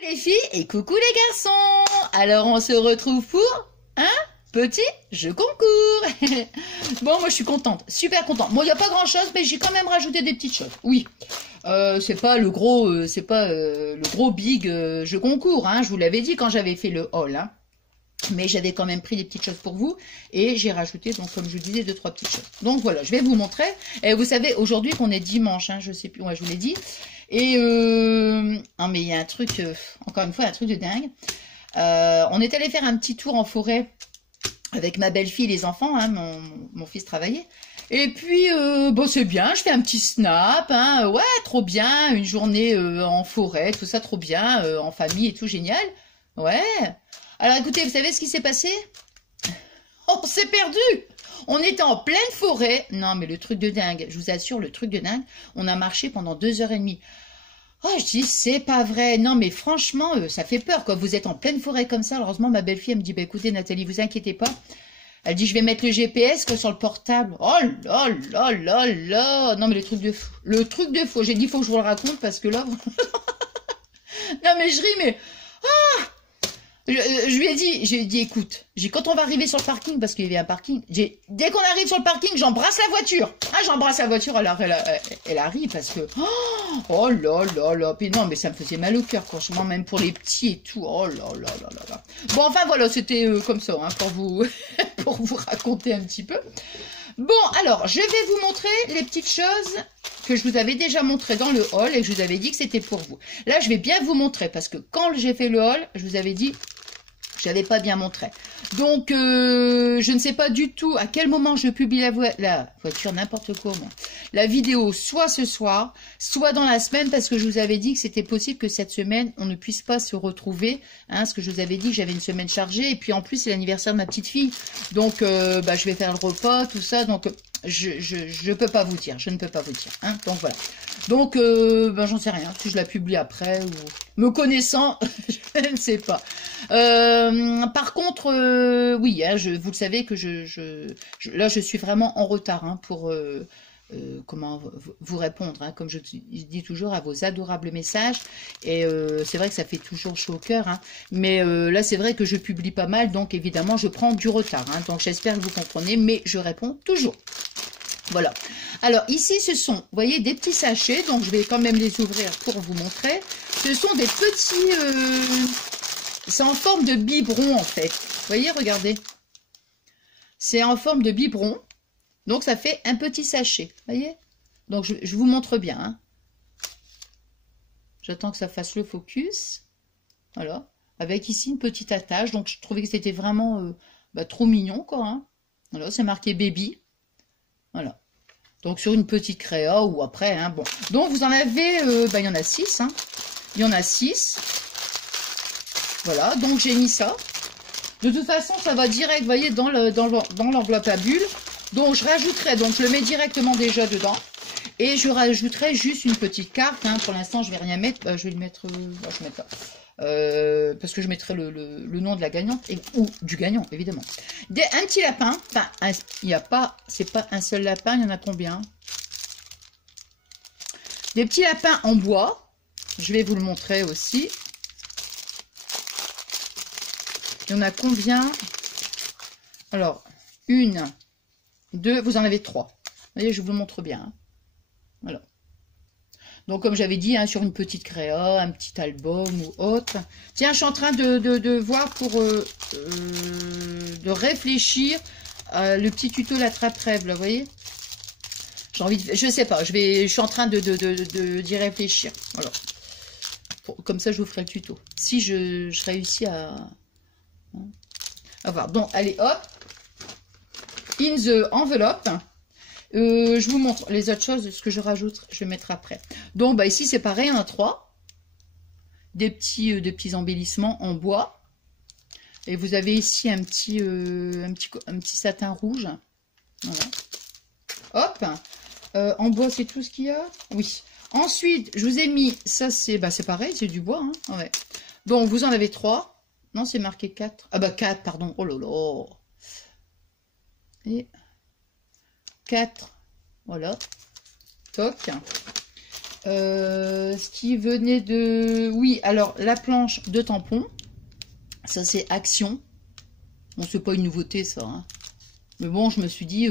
Les filles et coucou les garçons. Alors on se retrouve pour un petit jeu concours. Bon, moi je suis contente, super contente. Bon, il n'y a pas grand chose, mais j'ai quand même rajouté des petites choses. Oui, c'est pas le gros, le gros big jeu concours, hein. Je vous l'avais dit quand j'avais fait le haul, hein. Mais j'avais quand même pris des petites choses pour vous et j'ai rajouté, donc comme je vous disais, 2-3 petites choses. Donc voilà, je vais vous montrer. Et vous savez aujourd'hui qu'on est dimanche, hein, je sais plus, ouais, je vous l'ai dit. Et non mais il y a un truc, encore une fois, un truc de dingue. On est allé faire un petit tour en forêt avec ma belle-fille et les enfants, hein, mon fils travaillait. Et puis, bon, c'est bien, je fais un petit snap, hein, ouais, trop bien, une journée en forêt, tout ça, trop bien, en famille et tout, génial. Ouais. Alors écoutez, vous savez ce qui s'est passé? On s'est perdu. On était en pleine forêt. Non, mais le truc de dingue, je vous assure, le truc de dingue. On a marché pendant 2h30. Oh, je dis, c'est pas vrai. Non, mais franchement, ça fait peur, quoi. Vous êtes en pleine forêt comme ça. Heureusement, ma belle-fille, elle me dit, bah écoutez, Nathalie, vous inquiétez pas. Elle dit, je vais mettre le GPS que sur le portable. Oh là là là là. Non, mais le truc de fou. Le truc de fou. J'ai dit, il faut que je vous le raconte parce que là... Non, mais je ris, mais... Je lui ai dit, j'ai dit, écoute, quand on va arriver sur le parking, parce qu'il y avait un parking, dès qu'on arrive sur le parking, j'embrasse la voiture. Ah, j'embrasse la voiture, alors elle arrive parce que, oh là là là, puis non, mais ça me faisait mal au cœur, franchement, même pour les petits et tout, oh là là là là là. Bon, enfin voilà, c'était comme ça, hein, pour vous, pour vous raconter un petit peu. Bon, alors, je vais vous montrer les petites choses que je vous avais déjà montrées dans le haul et que je vous avais dit que c'était pour vous. Là, je vais bien vous montrer parce que quand j'ai fait le haul, je vous avais dit... Je n'avais pas bien montré. Donc, je ne sais pas du tout à quel moment je publie la voiture, n'importe quoi, moi. La vidéo, soit ce soir, soit dans la semaine, parce que je vous avais dit que c'était possible que cette semaine, on ne puisse pas se retrouver. Hein, parce que je vous avais dit que j'avais une semaine chargée. Et puis, en plus, c'est l'anniversaire de ma petite fille. Donc, bah, je vais faire le repas, tout ça. Donc, je peux pas vous dire. Je ne peux pas vous dire. Hein, donc, voilà. Donc, ben, j'en sais rien. Si je la publie après ou... Me connaissant, je ne sais pas. Par contre, oui, hein, vous le savez que là, je suis vraiment en retard hein, pour comment vous répondre, hein, comme je dis toujours, à vos adorables messages. Et c'est vrai que ça fait toujours chaud au cœur. Hein, mais là, c'est vrai que je publie pas mal, donc évidemment, je prends du retard. Hein, donc j'espère que vous comprenez, mais je réponds toujours. Voilà. Alors ici, ce sont, vous voyez, des petits sachets. Donc je vais quand même les ouvrir pour vous montrer. Ce sont des petits... c'est en forme de biberon, en fait. Vous voyez, regardez. C'est en forme de biberon. Donc, ça fait un petit sachet. Vous voyez? Donc, je vous montre bien. Hein. J'attends que ça fasse le focus. Voilà. Avec ici une petite attache. Donc, je trouvais que c'était vraiment trop mignon, quoi. Hein. Voilà, c'est marqué baby. Voilà. Donc, sur une petite créa ou après. Hein, bon. Donc, vous en avez... il y en a 6. Hein. Il y en a 6. Voilà, donc j'ai mis ça. De toute façon, ça va direct, vous voyez, dans l'enveloppe à bulles. Donc je rajouterai, donc je le mets directement déjà dedans. Et je rajouterai juste une petite carte. Hein. Pour l'instant, je vais rien mettre. Je vais le mettre... je vais mettre là. Parce que je mettrai le nom de la gagnante. Ou du gagnant, évidemment. Un petit lapin. Enfin, il n'y a pas... C'est pas un seul lapin, il y en a combien? Des petits lapins en bois. Je vais vous le montrer aussi. Il y en a combien? Alors, 1, 2, vous en avez 3. Vous voyez, je vous le montre bien. Hein. Voilà. Donc, comme j'avais dit, hein, sur une petite créa, un petit album ou autre. Tiens, je suis en train de voir pour... de réfléchir à le petit tuto l'attrape-rêve, là, vous voyez? J'ai envie de... Je sais pas, je suis en train d'y réfléchir. Voilà. Comme ça, je vous ferai le tuto. Si je réussis à... voir. Donc, allez, hop. In the envelope. Je vous montre les autres choses. Ce que je rajoute, je vais mettre après. Donc, bah, ici, c'est pareil. Il y en a 3. Des petits embellissements en bois. Et vous avez ici un petit satin rouge. Voilà. Hop. En bois, c'est tout ce qu'il y a. Oui. Ensuite, je vous ai mis... Ça, c'est pareil. C'est du bois. Hein. Ouais. Donc, vous en avez 3. Non, c'est marqué 4. Ah bah 4, pardon. Oh là là. Et 4. Voilà. Toc. Ce qui venait de... Oui, alors, la planche de tampon. Ça, c'est Action. Bon, c'est pas une nouveauté, ça. Hein. Mais bon, je me suis dit,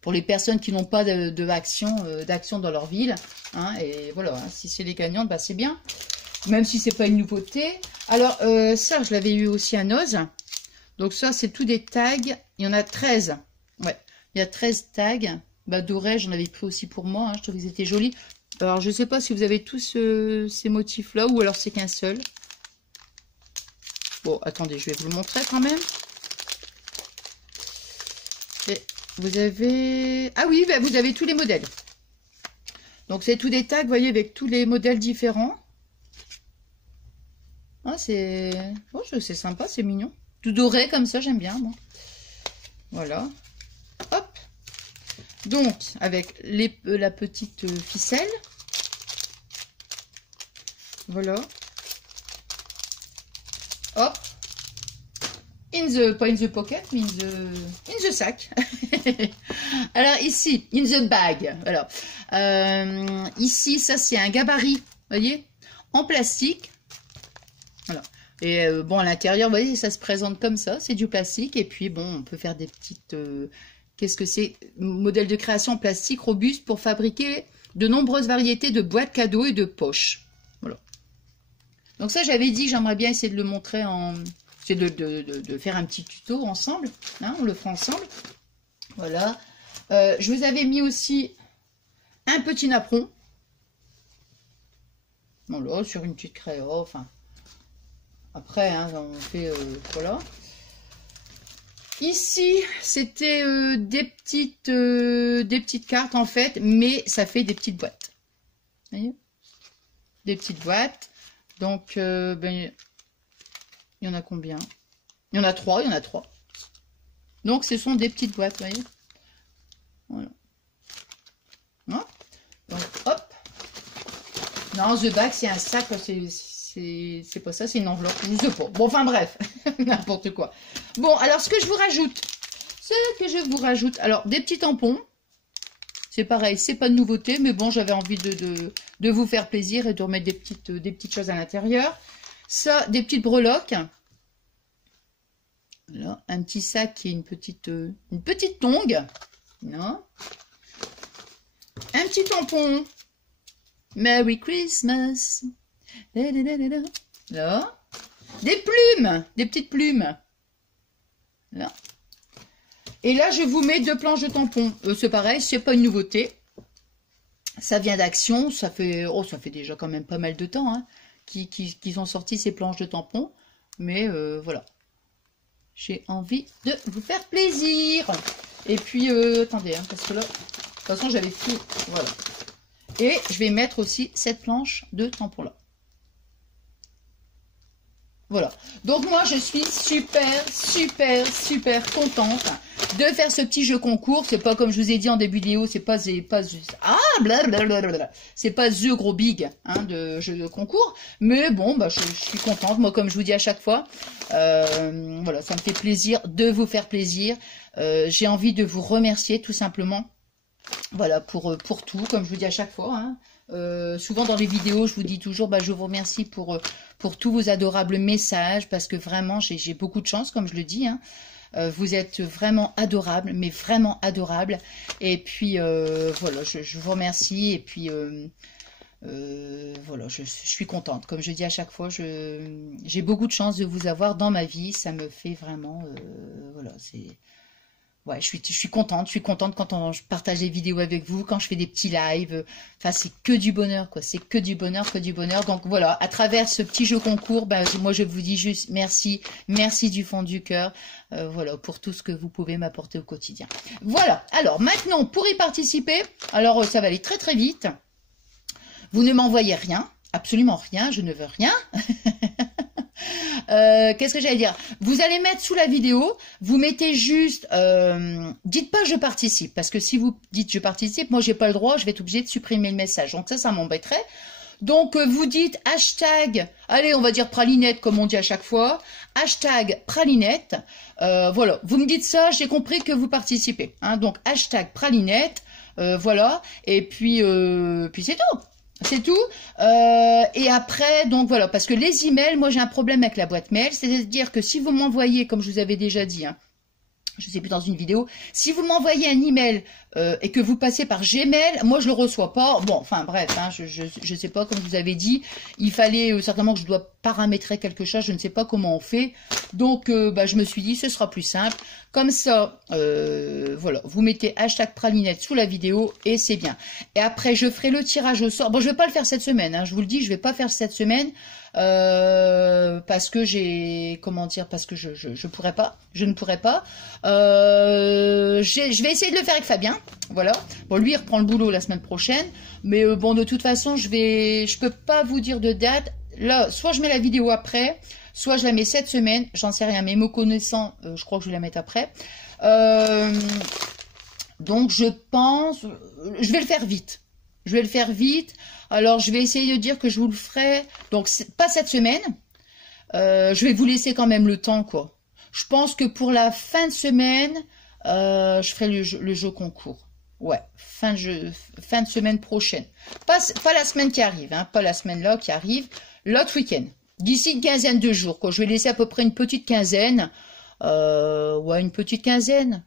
pour les personnes qui n'ont pas d'action dans leur ville, hein, et voilà, hein, si c'est les gagnantes, bah, c'est bien. Même si c'est pas une nouveauté. Alors, ça, je l'avais eu aussi à Noz. Donc ça, c'est tout des tags. Il y en a 13. Ouais, il y a 13 tags. Bah, doré, j'en avais pris aussi pour moi. Hein, je trouve qu'ils étaient jolis. Alors, je sais pas si vous avez tous ces motifs-là ou alors c'est qu'un seul. Bon, attendez, je vais vous le montrer quand même. Et vous avez... Ah oui, bah, vous avez tous les modèles. Donc, c'est tous des tags, vous voyez, avec tous les modèles différents. Ah, c'est sympa, c'est mignon. Tout doré comme ça, j'aime bien, moi. Voilà. Hop. Donc, avec la petite ficelle. Voilà. Hop. Pas in the pocket, mais in the sac. Alors ici, in the bag. Alors, ici, ça c'est un gabarit, vous voyez, en plastique. Voilà. Et bon, à l'intérieur, vous voyez, ça se présente comme ça, c'est du plastique. Et puis bon, on peut faire des petites... Qu'est-ce que c'est? Modèle de création en plastique robuste pour fabriquer de nombreuses variétés de boîtes cadeaux et de poches. Voilà. Donc ça, j'avais dit que j'aimerais bien essayer de le montrer en... C'est de faire un petit tuto ensemble. Hein, on le fera ensemble. Voilà. Je vous avais mis aussi un petit napperon. Voilà, sur une petite craie. Enfin, après, hein, on fait... voilà. Ici, c'était des petites cartes, en fait, mais ça fait des petites boîtes. Vous voyez? Des petites boîtes. Donc, ben... Il y en a combien? Il y en a 3, il y en a 3. Donc, ce sont des petites boîtes, vous voyez. Voilà. Hein? Donc, hop. Non, the bag, c'est un sac, c'est pas ça, c'est une enveloppe. Je sais pas. Bon, enfin, bref. N'importe quoi. Bon, alors, ce que je vous rajoute, alors, des petits tampons. C'est pareil, c'est pas de nouveauté, mais bon, j'avais envie de vous faire plaisir et de remettre des petites choses à l'intérieur. Ça, des petites breloques. Voilà, un petit sac qui est une petite tongue. Non. Un petit tampon. Merry Christmas. Là. Des plumes. Des petites plumes. Là. Et là, je vous mets 2 planches de tampons. C'est pareil, c'est pas une nouveauté. Ça vient d'Action. Ça fait déjà quand même pas mal de temps, hein. Qu'ils ont sorti ces planches de tampons. Mais voilà. J'ai envie de vous faire plaisir. Et puis, attendez, hein, parce que là, de toute façon, j'avais tout. Voilà. Et je vais mettre aussi cette planche de tampon là. Voilà. Donc moi, je suis super contente de faire ce petit jeu concours. C'est pas comme je vous ai dit en début de vidéo, c'est pas c'est pas the gros big, hein, de jeu de concours. Mais bon, bah je suis contente. Moi, comme je vous dis à chaque fois, voilà, ça me fait plaisir de vous faire plaisir. J'ai envie de vous remercier tout simplement. Voilà, pour tout, comme je vous dis à chaque fois, hein. Souvent dans les vidéos, je vous dis toujours, bah, je vous remercie pour tous vos adorables messages, parce que vraiment, j'ai beaucoup de chance, comme je le dis, hein. Vous êtes vraiment adorables, mais vraiment adorables. Et puis, voilà, je vous remercie. Et puis, voilà, je suis contente. Comme je dis à chaque fois, j'ai beaucoup de chance de vous avoir dans ma vie. Ça me fait vraiment, voilà, c'est... Ouais, je suis contente quand je partage des vidéos avec vous, quand je fais des petits lives. Enfin, c'est que du bonheur, quoi. C'est que du bonheur, que du bonheur. Donc voilà, à travers ce petit jeu concours, ben, moi je vous dis juste merci du fond du cœur, voilà, pour tout ce que vous pouvez m'apporter au quotidien. Voilà. Alors maintenant, pour y participer, alors ça va aller très vite. Vous ne m'envoyez rien, absolument rien, je ne veux rien. Qu'est-ce que j'allais dire? Vous allez mettre sous la vidéo, vous mettez juste, dites pas je participe, parce que si vous dites je participe, moi j'ai pas le droit, je vais être obligée de supprimer le message, donc ça m'embêterait. Donc vous dites hashtag, allez on va dire pralinette comme on dit à chaque fois, hashtag pralinette, voilà, vous me dites ça, j'ai compris que vous participez, hein, donc hashtag pralinette. Voilà. Et puis c'est tout. C'est tout. Et après, donc voilà, parce que les emails, moi j'ai un problème avec la boîte mail, c'est-à-dire que si vous m'envoyez, comme je vous avais déjà dit, hein, je sais plus dans une vidéo, si vous m'envoyez un email et que vous passez par Gmail, moi je le reçois pas. Bon, enfin bref, hein, je sais pas, comme je vous avais dit, il fallait certainement que je dois paramétrer quelque chose, je ne sais pas comment on fait. Donc je me suis dit ce sera plus simple. Comme ça, voilà, vous mettez hashtag pralinette sous la vidéo et c'est bien. Et après je ferai le tirage au sort. Bon, je vais pas le faire cette semaine, hein, je vous le dis, je vais pas faire cette semaine. Parce que j'ai, comment dire, parce que je ne pourrais pas, je vais essayer de le faire avec Fabien, voilà. Bon, lui il reprend le boulot la semaine prochaine, mais bon, de toute façon je peux pas vous dire de date. Là, soit je mets la vidéo après, soit je la mets cette semaine, j'en sais rien, mais me connaissant, je crois que je vais la mettre après. Donc je pense, je vais le faire vite. Je vais le faire vite. Alors, je vais essayer de dire que je vous le ferai. Donc, pas cette semaine. Je vais vous laisser quand même le temps, quoi. Je pense que pour la fin de semaine, je ferai le jeu concours. Ouais, fin de semaine prochaine. Pas la semaine qui arrive, hein, pas la semaine là qui arrive. L'autre week-end. D'ici une quinzaine de jours, quoi. Je vais laisser à peu près une petite quinzaine. Ouais, une petite quinzaine.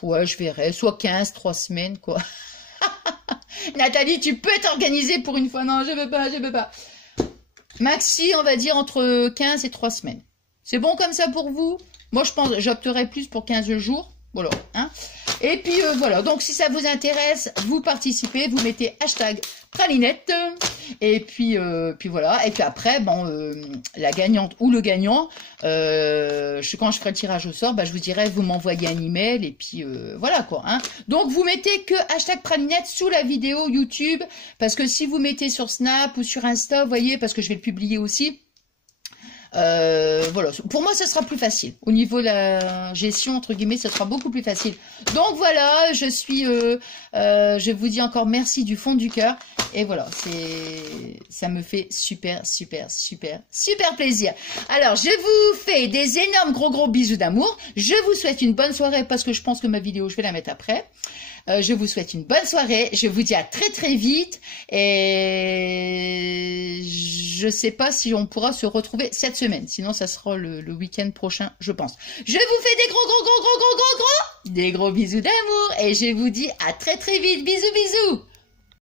Ouais, je verrai. Soit 15, 3 semaines, quoi. Nathalie, tu peux t'organiser pour une fois. Non, je veux pas. Maxi, on va dire entre 15 et 3 semaines. C'est bon comme ça pour vous? Moi, je pense, j'opterais plus pour 15 jours. Voilà. Hein. Et puis, voilà. Donc, si ça vous intéresse, vous participez. Vous mettez hashtag pralinette. Et puis voilà. Et puis après, bon, la gagnante ou le gagnant, quand je ferai le tirage au sort, je vous dirai, vous m'envoyez un email. Et puis, voilà quoi. Hein. Donc, vous mettez que hashtag pralinette sous la vidéo YouTube. Parce que si vous mettez sur Snap ou sur Insta, vous voyez, parce que je vais le publier aussi. Voilà, pour moi, ça sera plus facile. Au niveau de la gestion, entre guillemets, ça sera beaucoup plus facile. Donc voilà, je vous dis encore merci du fond du cœur. Et voilà, ça me fait super plaisir. Alors, je vous fais des énormes gros bisous d'amour. Je vous souhaite une bonne soirée parce que je pense que ma vidéo, je vais la mettre après. Je vous souhaite une bonne soirée. Je vous dis à très vite. Et je sais pas si on pourra se retrouver cette semaine. Sinon, ça sera le week-end prochain, je pense. Je vous fais des gros bisous d'amour. Et je vous dis à très vite. Bisous.